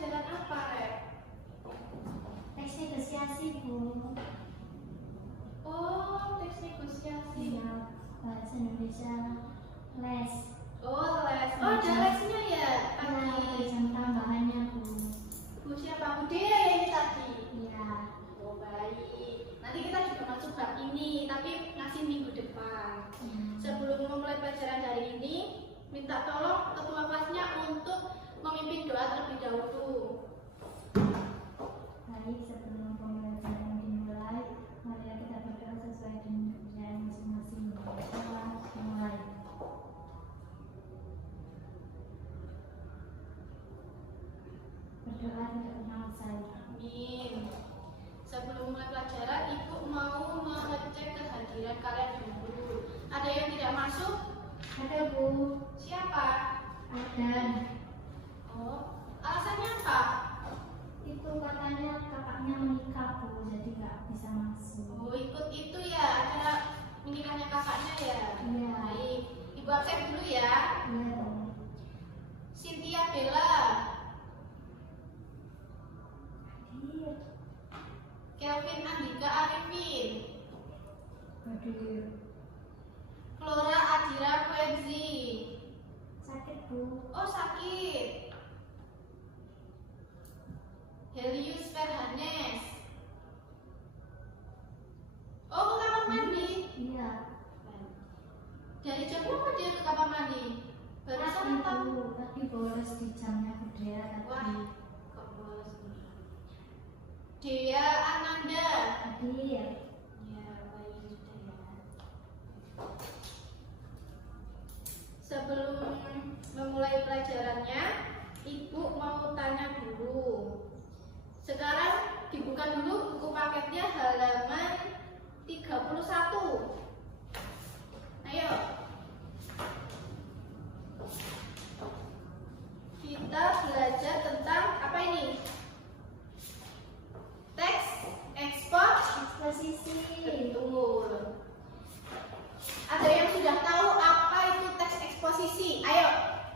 pelajaran apa, Rek? Teks negosiasi, Bu. Oh, teks negosiasi. Iya, bahasa Indonesia les. Oh, les. Oh, ada lesnya ya pagi. Jam tambahannya, Bu. Bu siapa? Bu Dea ya ini tadi. Iya. Oh, baik. Nanti kita juga masuk bab ini, tapi ngasih minggu depan. Sebelum memulai pelajaran hari ini, minta tolong ketua kelasnya untuk memimpin doa terlebih dahulu. Baik, sebelum pembelajaran dimulai, mari kita berdoa sesuai dengan kepercayaan masing-masing. Mulai. Berdoa tidak pernah usai. Amin. Sebelum mulai pelajaran, Ibu mau mengecek kehadiran kalian dulu. Ada yang tidak masuk? Ada, Bu. Siapa? Ada. Oh, alasannya apa? Itu katanya kakaknya menikah, Bu, jadi nggak bisa masuk. Oh, ikut itu ya, acara menikahnya kakaknya ya? Iya. Baik, Ibu absen dulu ya. Iya, Bu. Cynthia Bella, Hadir. Kelvin Andika Arifin, Hadir. Flora Adira Kwenzi. Sakit, Bu. Oh, sakit. Helius Ferhanes. Oh, ke kamar mandi. Iya. Dari jam berapa dia ke kamar mandi? Barusan atau? Bu, tadi bolos di jamnya Budaya Wah, tadi. kok bolos nih. Dea Ananda. Hadir. Ya, baik sudah ya. Sebelum memulai pelajarannya, Ibu mau tanya dulu. Sekarang dibuka dulu buku paketnya halaman 31. Ayo. Kita belajar tentang apa ini? Teks Eksposisi. betul. Ada yang sudah tahu apa itu teks eksposisi? Ayo,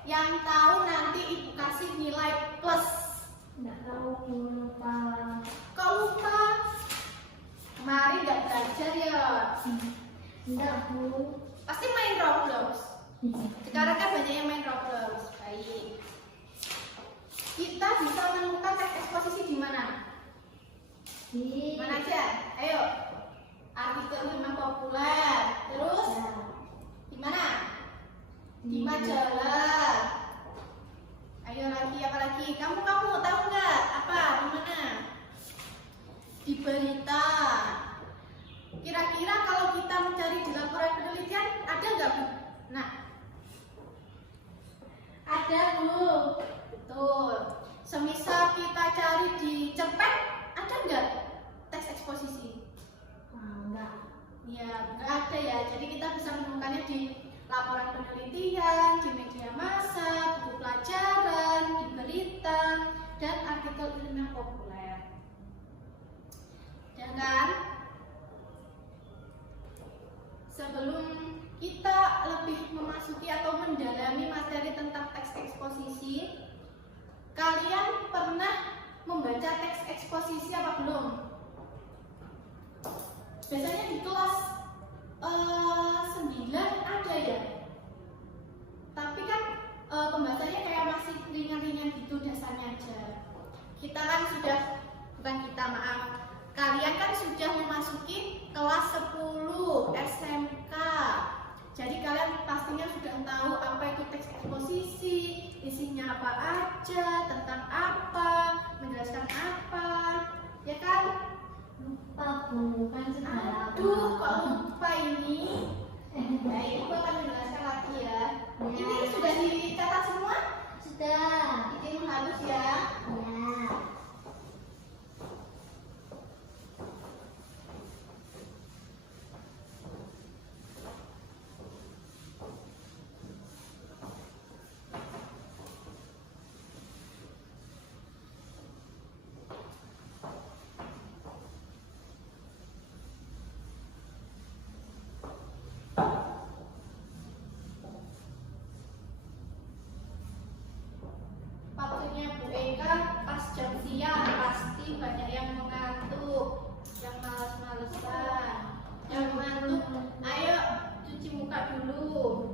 yang tahu nanti Ibu kasih nilai plus. Nggak tahu, Bu, lupa. Kok lupa? Kemarin nggak belajar ya? Enggak, Bu. Pasti main Roblox. Sekarang kan banyak yang main Roblox. Baik. Kita bisa menemukan teks eksposisi di mana? Di Mana aja? Ayo. Artikel ilmiah populer. Terus Ya. di mana? Di majalah. Ayo lagi, apa lagi? Kamu tahu nggak? Apa? Di mana? Di berita. Kira-kira kalau kita mencari di laporan penelitian ada nggak, Bu? Nah, ada, Bu. Betul. Semisal kita cari di cerpen, ada nggak teks eksposisi? Enggak. Ya, nggak ada ya. Jadi kita bisa menemukannya di laporan penelitian, di media massa, buku pelajaran, di berita, dan artikel ilmiah populer. Ya kan? Sebelum kita lebih memasuki atau mendalami materi tentang teks eksposisi, kalian pernah membaca teks eksposisi apa belum? Biasanya di kelas 9 ada ya. Tapi kan pembahasannya kayak masih ringan-ringan gitu, dasarnya aja. Kita kan sudah, bukan kita, maaf. Kalian kan sudah memasuki kelas 10 SMK. Jadi kalian pastinya sudah tahu apa itu teks eksposisi, isinya apa aja, tentang apa, menjelaskan apa, ya kan? Lupa, Bu, kan sudah Aduh, kok lupa ini? Baik, aku akan menjelaskan lagi ya. Ini sudah dicatat semua? Sudah. Izin halus ya. Ya. masih banyak yang mengantuk, yang malas-malesan, yang mengantuk. Ayo cuci muka dulu.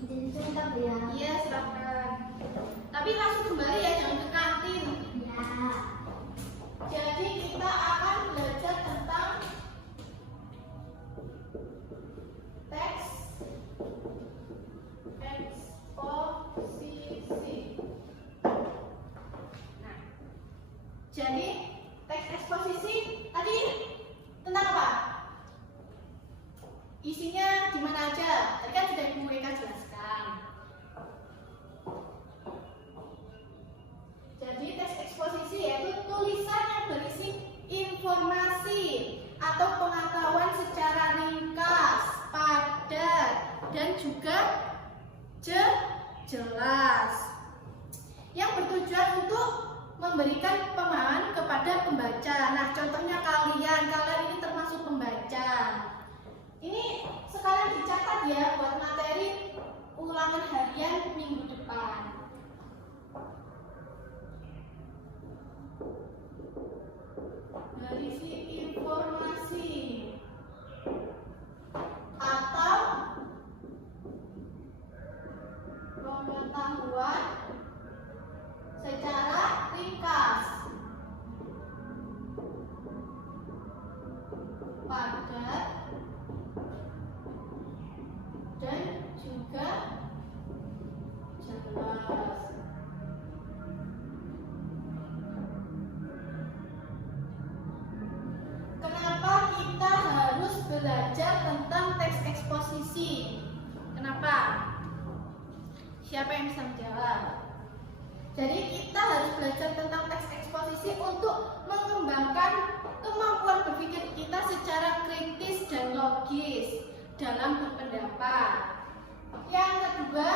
Jadi sebentar Bu ya. Iya, silakan. Tapi langsung kembali ya, jangan ke kantin. Ya. Jadi kita akan belajar tentang teks eksposisi. Nah, jadi teks eksposisi tadi tentang apa? Isinya di mana aja? Tadi kan sudah Ibu Eka jelaskan. Jadi teks eksposisi yaitu tulisan yang berisi informasi atau pengetahuan secara ringkas, padat, dan juga jelas, yang bertujuan untuk memberikan pemahaman kepada pembaca. Nah, contohnya kalian ini termasuk pembaca. Ini sekarang dicatat ya buat materi ulangan harian minggu depan. Berisi informasi atau pengetahuan secara ringkas, padat, dan juga jelas. Kenapa kita harus belajar tentang teks eksposisi? Kenapa? Siapa yang bisa menjawab? Jadi kita harus belajar tentang teks eksposisi untuk mengembangkan kemampuan berpikir kita secara kritis dan logis dalam berpendapat. Yang kedua,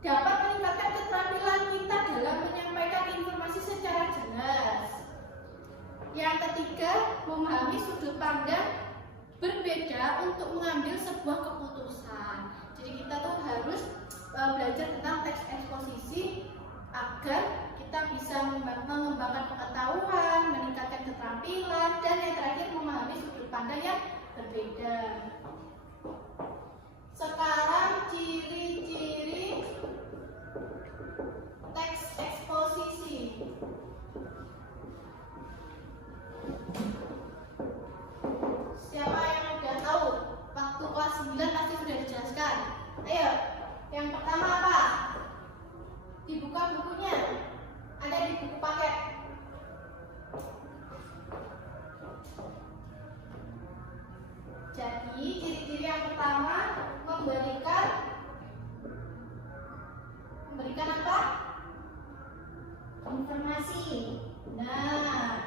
dapat meningkatkan keterampilan kita dalam menyampaikan informasi secara jelas. Yang ketiga, memahami sudut pandang berbeda untuk mengambil sebuah keputusan. Jadi kita tuh harus belajar tentang teks eksposisi agar kita bisa mengembangkan pengetahuan, meningkatkan keterampilan, dan yang terakhir memahami sudut pandang yang berbeda. Sekarang ciri-ciri teks eksposisi. Siapa yang udah tahu? Waktu kelas 9 pasti sudah dijelaskan. Ayo, yang pertama apa? Dibuka bukunya. Ada di buku paket. Jadi, ciri-ciri yang pertama memberikan apa? Informasi. Nah,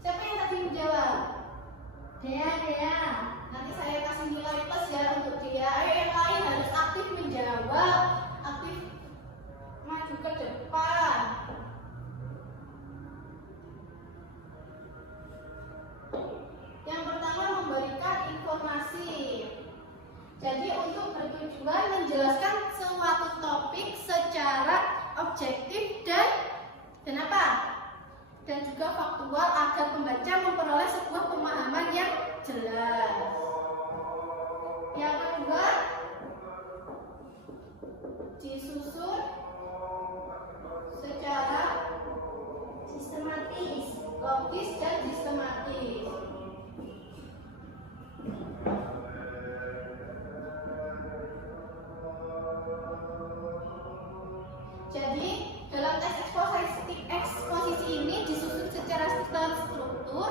siapa yang tadi menjawab? Dea. Nanti saya kasih nilai plus ya untuk dia. Ayo yang lain harus aktif menjawab, aktif maju ke depan. Yang pertama memberikan informasi. Jadi untuk bertujuan menjelaskan suatu topik secara objektif dan apa? Dan juga faktual agar pembaca memperoleh sebuah pemahaman yang jelas. Yang kedua, disusun secara Sistematis. logis dan sistematis. Jadi dalam teks eksposisi ini disusun secara terstruktur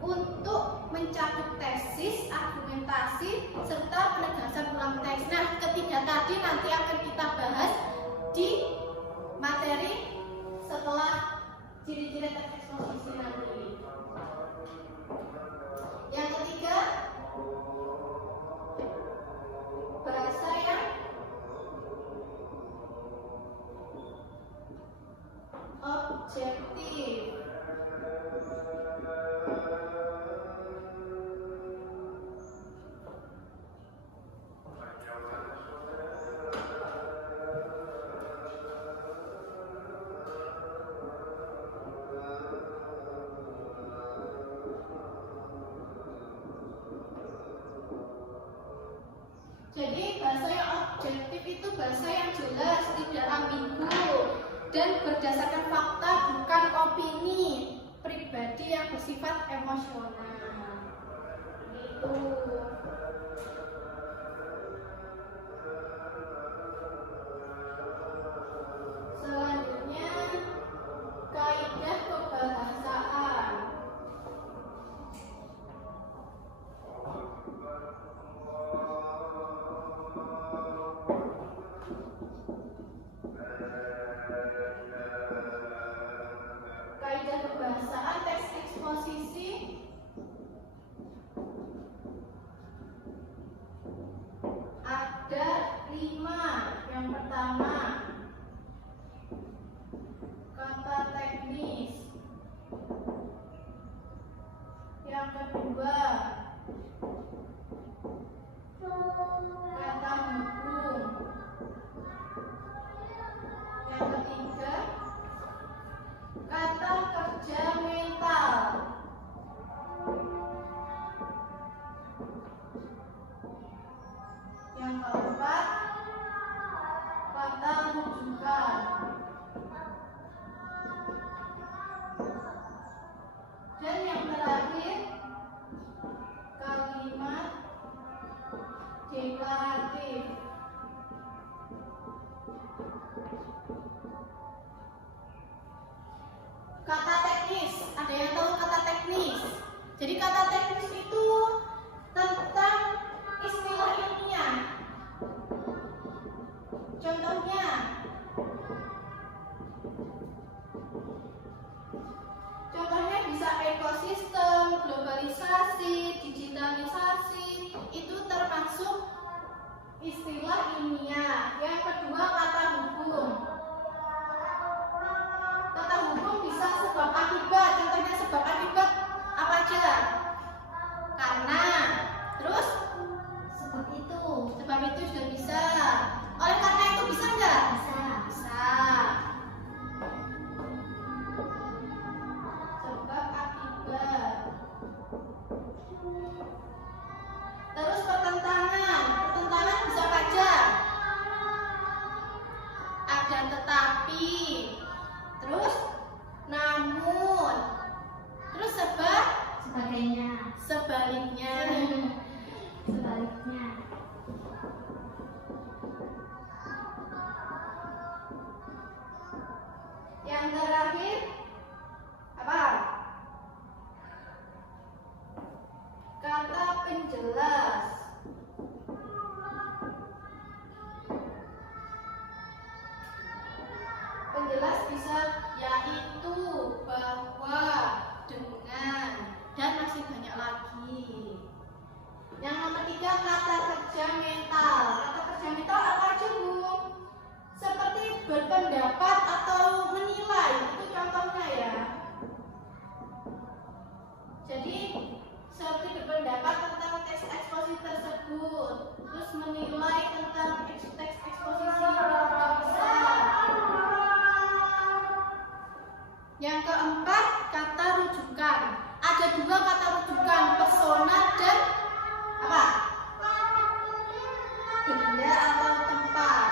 untuk mencakup tesis, argumentasi, serta penegasan ulang teks. Nah, ketiga tadi nanti akan kita bahas di materi setelah ciri-ciri teks eksposisi nanti. Yang ketiga, bahasa yang objektif. Jadi bahasa yang objektif itu bahasa yang jelas, tidak ambigu, dan berdasarkan fakta, bukan opini pribadi yang bersifat emosional. Gitu. Selanjutnya, kaidah kebahasaan. Kaidah kebahasaan teks eksposisi ada 5. Yang pertama, kata teknis. Yang kedua, kata hukum. Yang ketiga, kata kerja mental. Yang keempat, kata rujukan. Dan yang terakhir, kalimat deklaratif. Kata teknis, ada yang tahu kata teknis? Jadi kata teknis itu tentang istilah ilmiah. Contohnya, bisa ekosistem, globalisasi, digitalisasi, itu termasuk istilah ilmiah. Yang kedua, kata hukum. Kata hukum bisa sebab akibat. Contohnya sebab akibat apa aja? Karena, terus Sebab itu. sebab itu sudah bisa. Oleh karena itu bisa nggak? Bisa. Bisa. Sebab akibat. Terus pertentangan. Pertentangan bisa apa aja? Ada tetapi. Terus namun. Terus Sebagainya. sebaliknya. Sebaliknya. Yang terakhir apa? Kata penjelas. Penjelas bisa yaitu, bahwa, dengan, dan masih banyak lagi. Yang nomor 3, kata kerja mental. Kata kerja mental apa aja, Bu? Seperti berpendapat atau menilai, itu contohnya ya. Jadi seperti berpendapat tentang teks eksposisi tersebut, terus menilai tentang teks eksposisi juga bisa. Yang keempat, kata rujukan. Ada 2 kata rujukan, persona dan apa? Benda atau tempat.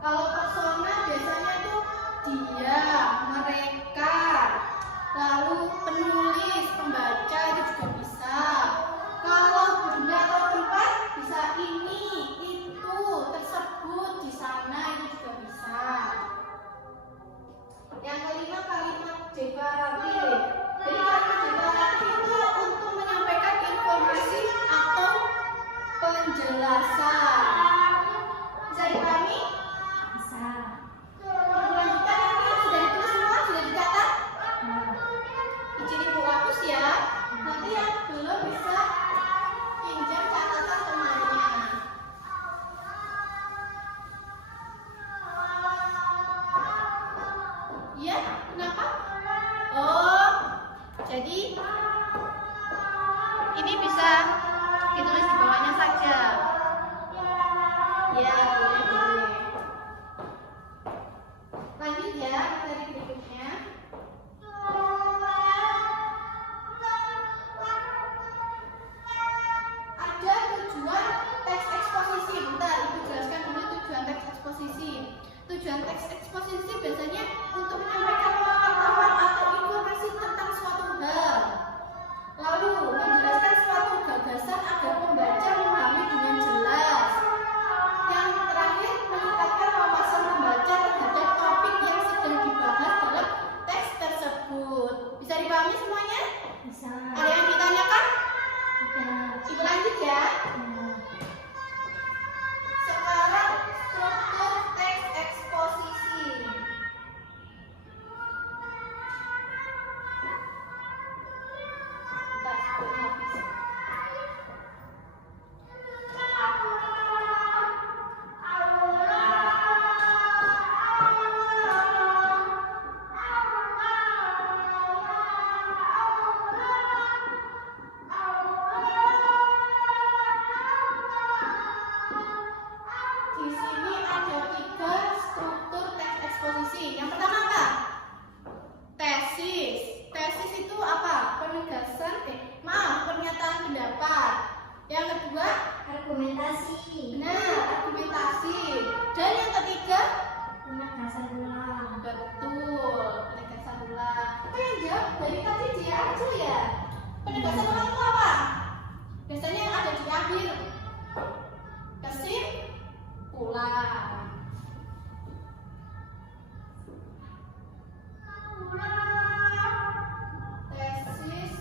Kalau persona biasanya itu dia, mereka, lalu penulis, pembaca itu juga bisa. Kalau benda atau tempat bisa ini, itu, tersebut, di sana, itu juga bisa. Yang kelima, kalimat deklaratif. Jadi kalimat deklaratif itu untuk menyampaikan informasi atau penjelasan. Bisa dipahami? Bisa. Lanjutkan yang sudah ditulis semua, sudah dicatat. Izin Ibu hapus ya. Nanti yang belum bisa pinjam catatan temannya. Iya, kenapa? Oh, jadi ini bisa ditulis di bawahnya tujuan teks eksposisi biasanya untuk menyampaikan pengetahuan atau informasi tentang suatu hal. Lalu, menjelaskan suatu gagasan agar pembaca memahami dengan jelas. Yang terakhir, meningkatkan wawasan pembaca terhadap topik yang sedang dibahas dalam teks tersebut. Bisa dipahami semuanya? Bisa. Ada yang ditanyakan? Tidak. Ibu lanjut ya. Sekarang struktur teks eksposisi. Bentar, sebelum habis. Di sini ada 3 struktur teks eksposisi. Yang pertama apa? Tesis. Tesis itu apa? Pernyataan pendapat. Yang kedua, Argumentasi. benar, argumentasi. Dan yang ketiga, Penegasan ulang. betul, penegasan ulang. Apa yang jawab dari tadi dia aja ya? Penegasan ulang itu apa? Biasanya yang ada di akhir. Kesimpulan. Tesis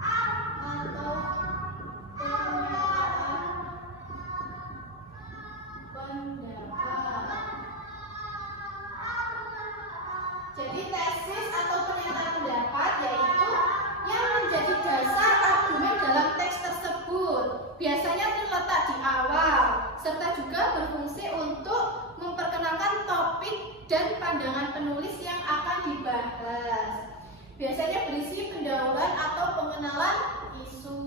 atau pernyataan pendapat. Jadi tesis atau pernyataan pendapat yaitu yang menjadi dasar argumen dalam teks tersebut. Biasanya terletak di awal, serta juga berfungsi untuk memperkenalkan topik dan pandangan penulis yang akan dibahas. Biasanya berisi pendahuluan atau pengenalan isu.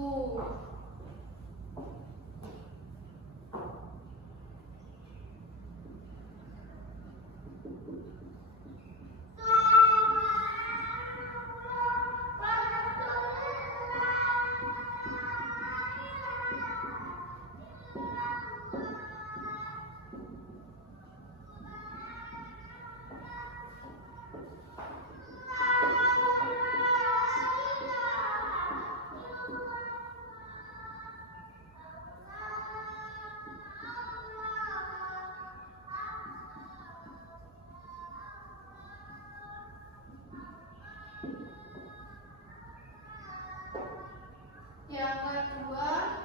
Yang kedua,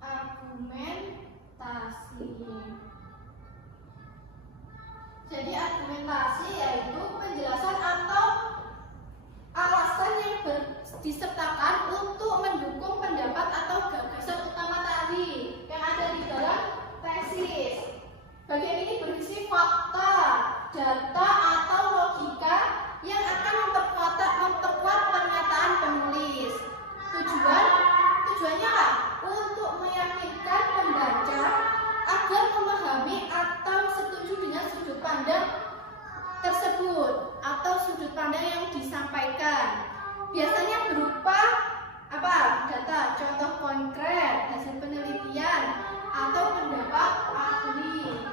argumentasi. Jadi argumentasi yaitu penjelasan atau alasan yang disertakan untuk mendukung pendapat atau gagasan utama tadi yang ada di dalam tesis. Bagian ini berisi fakta, data atau logika yang akan memperkuat pernyataan penulis. Tujuannya apa? Untuk meyakinkan pembaca agar memahami atau setuju dengan sudut pandang tersebut atau sudut pandang yang disampaikan. Biasanya berupa apa? Data, contoh konkret, hasil penelitian atau pendapat ahli.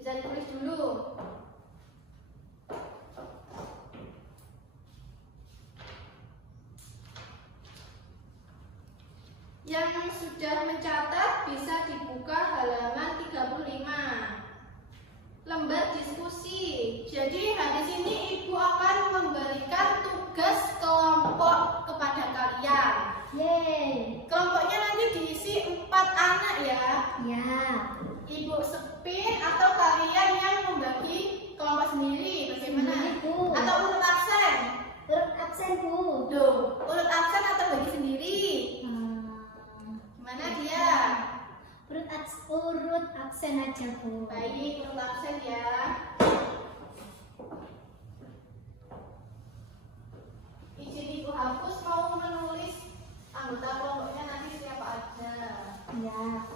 Bisa ditulis dulu. Yang sudah mencatat bisa dibuka halaman 35. Lembar diskusi. Jadi hari ini Ibu akan memberikan tugas kelompok kepada kalian. Yeay. Kelompoknya nanti diisi 4 anak ya. Ya. Ibu sepin atau kalian yang membagi kelompok sendiri bagaimana? Sendiri, Bu. Atau urut absen? Urut absen, Bu. Duh, urut absen atau bagi sendiri? Gimana dia? Urut absen aja, Bu. Baik, urut absen ya. Izin Ibu hapus mau menulis anggota kelompoknya nanti siapa aja. Ya.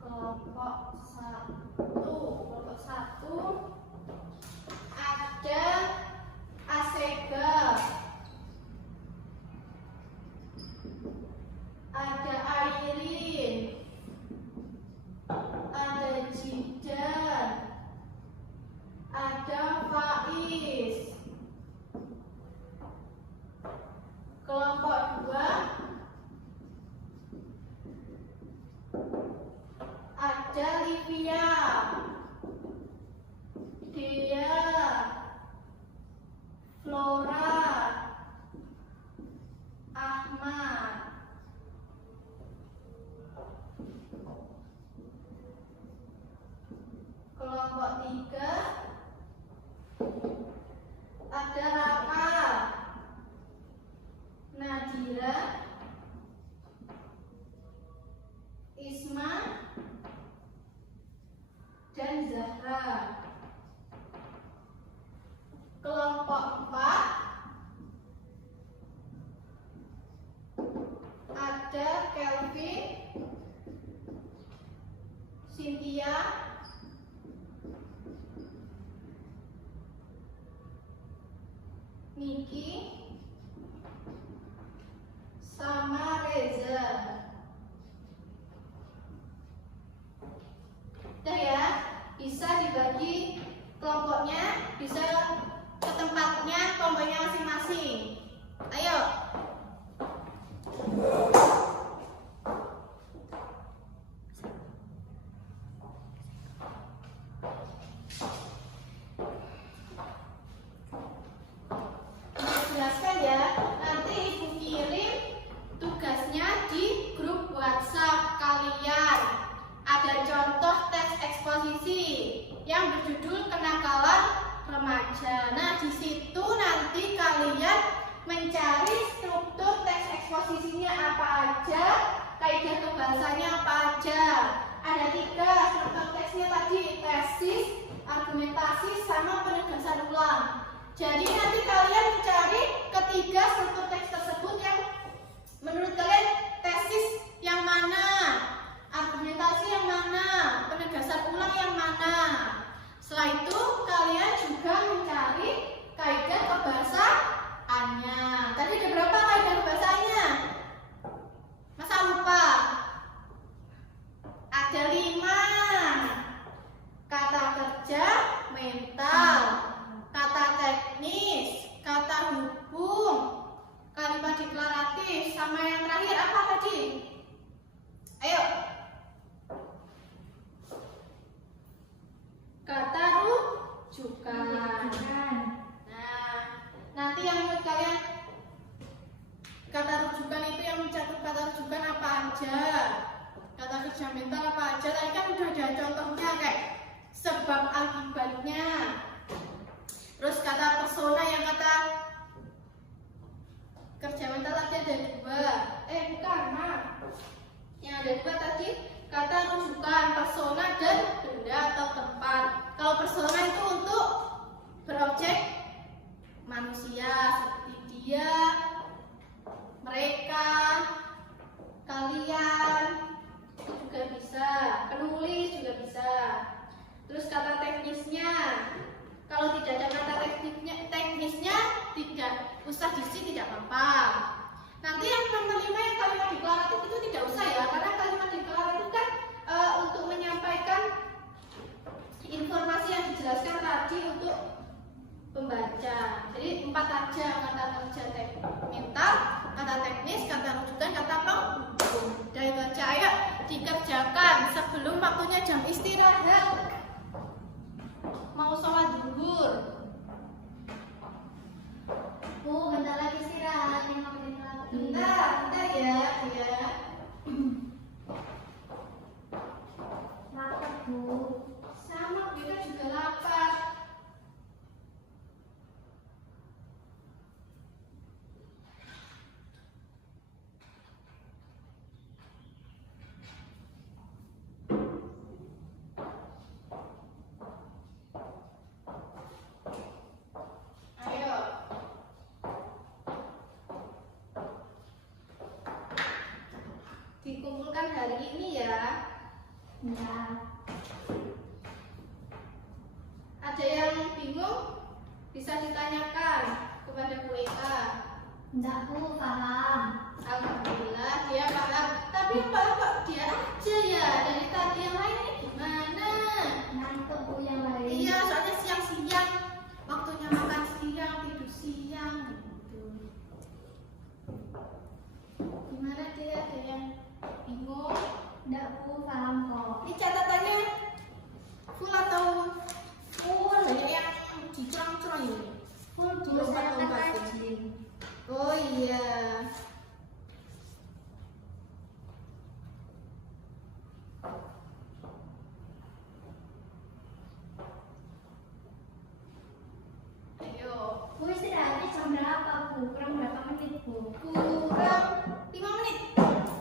Kelompok satu ada Asega, ada Airin, ada Jidan, ada Faiz. Kelompok dua ada Livia, Dea, Flora, Ahmad. Kelompok tiga ada Raka, Nadira, Isma, dan Zahra. Kelompok 4 ada Kelvin, Cynthia, Niki, sama Reza. Udah ya, bisa dibagi kelompoknya, bisa ke tempatnya kelompoknya masing-masing. Ayo. Jelaskan ya, nanti Ibu kirim tugasnya di grup WhatsApp kalian. Ada contoh teks eksposisi yang berjudul Kenakalan Remaja. Nah, di situ nanti kalian mencari struktur teks eksposisinya apa aja, kaidah kebahasanya apa aja. Ada 3 struktur teksnya tadi, tesis, argumentasi, sama penegasan ulang. Jadi nanti kalian mencari ketiga struktur teks tersebut yang menurut kalian tesis yang mana, argumentasi yang mana, penegasan ulang yang mana. Setelah itu kalian juga mencari kaidah kebahasaannya. Tadi ada berapa kaidah kebahasaannya? Masa lupa? Ada 5. Kata kerja, mental, kata teknis, kata hukum, kalimat deklaratif, sama yang terakhir apa tadi? Ayo. Kata rujukan. Nah, nanti yang menurut kalian kata rujukan itu yang mencakup kata rujukan apa aja? Kata kerja mental apa aja? Tadi kan udah ada contohnya kayak sebab akibatnya. Terus kata persona yang kata kerja mental tadi ada 2. Bukan, maaf. Yang ada 2 tadi kata rujukan, persona dan benda atau tempat. Kalau persona itu untuk berobjek manusia seperti dia, mereka, kalian, itu juga bisa. Penulis juga bisa. Terus kata teknisnya Nanti yang nomor 5 yang kalimat deklaratif itu tidak usah ya, karena kalimat deklaratif kan untuk menyampaikan informasi yang dijelaskan tadi untuk pembaca. Jadi 4 aja, kata kerja mental, kata teknis, kata rujukan, kata penghubung. Dan itu aja, ayo dikerjakan sebelum waktunya jam istirahat. Mau sholat zuhur. Bu, bentar lagi istirahat, 5 menit lagi. Bentar ya, ya. Lapar, Bu. Sama kita juga lapar. Ayo. Dikumpulkan hari ini ya. Ya. Ada yang bingung? Bisa ditanyakan kepada Bu Eka. Enggak, Bu, paham. Alhamdulillah dia paham. Tapi kok dia aja ya? Dari tadi yang lain ini gimana? Ngantuk, Bu, yang lain. Iya, soalnya siang-siang waktunya makan siang, tidur siang gitu. Gimana dia? Ada yang bingung? Enggak, Bu, paham kok. Ini catatannya full atau full? Banyak yang dicurang-curang ini. Full, Bu, saya kan rajin. Oh iya. Ayo. Bu, istirahatnya jam berapa, Bu? Kurang berapa menit, Bu? Kurang 5 menit.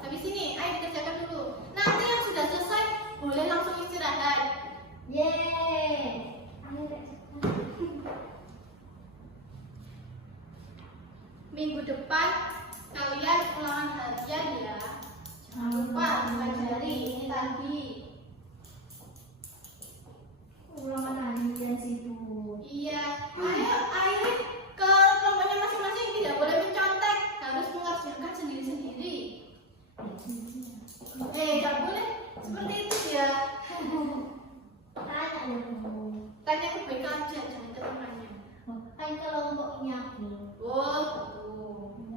Habis ini, ayo kerjakan dulu. Nanti yang sudah selesai boleh langsung istirahat. Yeay. Ayo, Rek. Minggu depan kalian ulangan harian ya. Jangan lupa pelajari ini tadi. Ulangan harian sih, Bu. Iya, ayo ke kelompoknya masing-masing, tidak boleh mencontek, harus mengerjakan sendiri-sendiri. Gak boleh seperti itu ya. Tanya ya, Bu. Tanya ke BK aja, jangan ke temannya. Kan kelompoknya, Bu. Oh, gitu.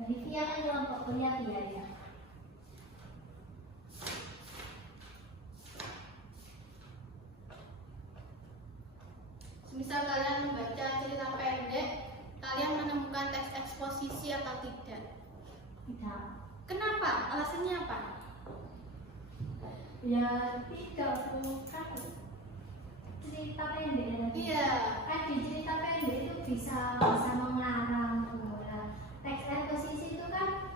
Rivia kan kelompok kuliah ya. Semisal kalian membaca cerita pendek, kalian menemukan teks eksposisi atau tidak? Tidak. Kenapa? Alasannya apa? Ya tidak, Bu. Kan cerita pendek ya. Iya. Kan di cerita pendek itu bisa mengarang, Bu. Nah, teks eksposisi itu kan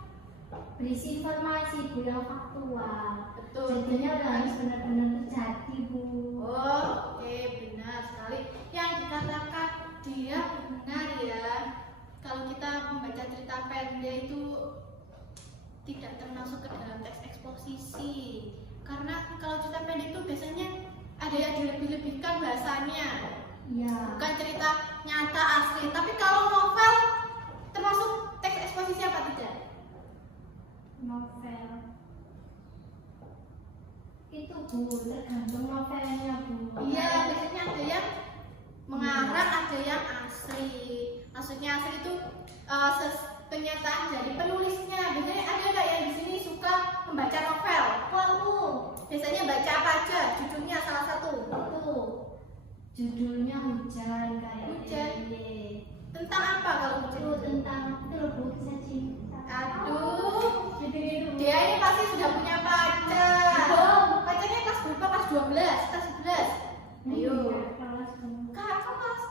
berisi informasi, Bu, yang faktual. Betul. Jadinya harus benar-benar terjadi, Bu. Oh, oke, benar sekali. Yang dikatakan dia benar ya. Kalau kita membaca cerita pendek itu tidak termasuk ke dalam teks eksposisi. Karena kalau cerita pendek itu biasanya ada yang dilebih-lebihkan bahasanya. Iya. Bukan cerita nyata asli. Tapi kalau novel termasuk teks eksposisi apa tidak? Novel itu, Bu, tergantung novelnya, Bu. Iya, biasanya ada yang mengarang, ada yang asli. Maksudnya asli itu kenyataan dari penulisnya. Biasanya ada nggak yang di sini suka membaca novel? Kok, Bu? Biasanya baca apa aja? Judulnya salah satu. Itu judulnya Hujan, kayak Hujan. ini. Tentang apa kalau Itu hujan? tentang itu loh, Bu, kisah cinta. Aduh, Gitu gitu. dia ini pasti sudah punya pacar. Belum. Pacarnya kelas berapa? Kelas 12, kelas 11. Ayo. Kelas kamu. Kakak kelas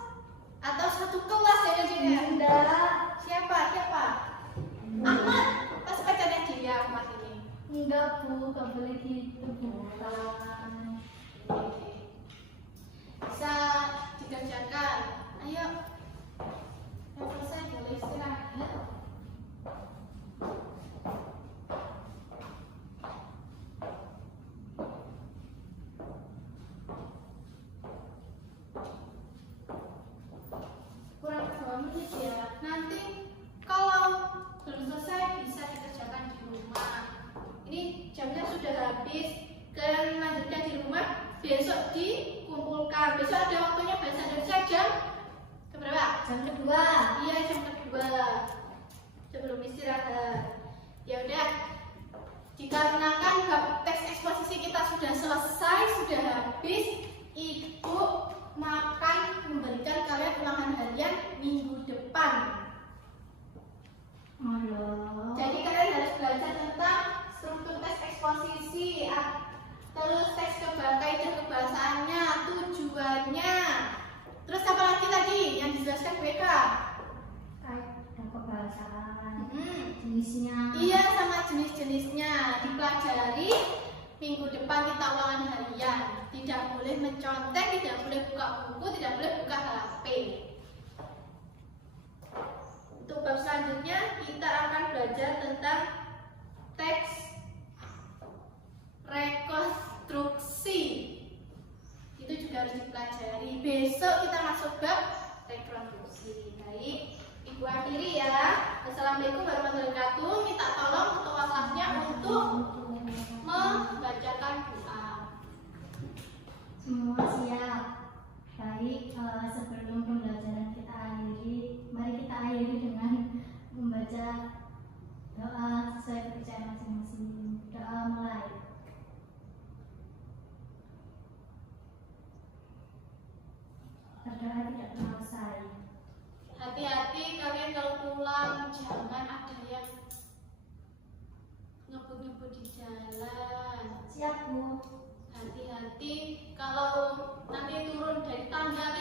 atau satu kelas ya dia? Enggak. Siapa? Siapa? Ahmad. Pas pacarnya dia Ahmad ini. Enggak, Bu, gak boleh gitu, Bu. Bisa dikerjakan. Ayo. Yang selesai boleh istirahat. jam keberapa? Jam kedua. Iya, jam kedua sebelum istirahat. Ya udah, dikarenakan bab teks eksposisi kita sudah selesai, sudah habis, Ibu makan memberikan kalian ulangan harian minggu depan. Halo. Jadi kalian harus belajar tentang struktur teks eksposisi, terus teks kaidah kebahasaannya, tujuannya. Terus apa lagi tadi yang dijelaskan BK? Kaidah kebahasaan. Jenisnya. Iya, sama jenis-jenisnya dipelajari. Minggu depan kita ulangan harian. Tidak boleh mencontek, tidak boleh buka buku, tidak boleh buka HP. Untuk bab selanjutnya kita akan belajar tentang teks rekonstruksi. Itu juga harus dipelajari. Besok kita masuk bab rekonstruksi. Baik, Ibu akhiri ya. Assalamualaikum warahmatullahi wabarakatuh. Minta tolong ketua kelasnya untuk membacakan doa. Semua siap. Baik, sebelum pembelajaran kita akhiri, mari kita akhiri dengan membaca doa sesuai kepercayaan masing-masing. Doa mulai. Berdoa tidak pernah usai. Hati-hati kalian kalau pulang, jangan ada yang ngebut-ngebut di jalan. Siap, Bu. Hati-hati kalau nanti turun dari tangga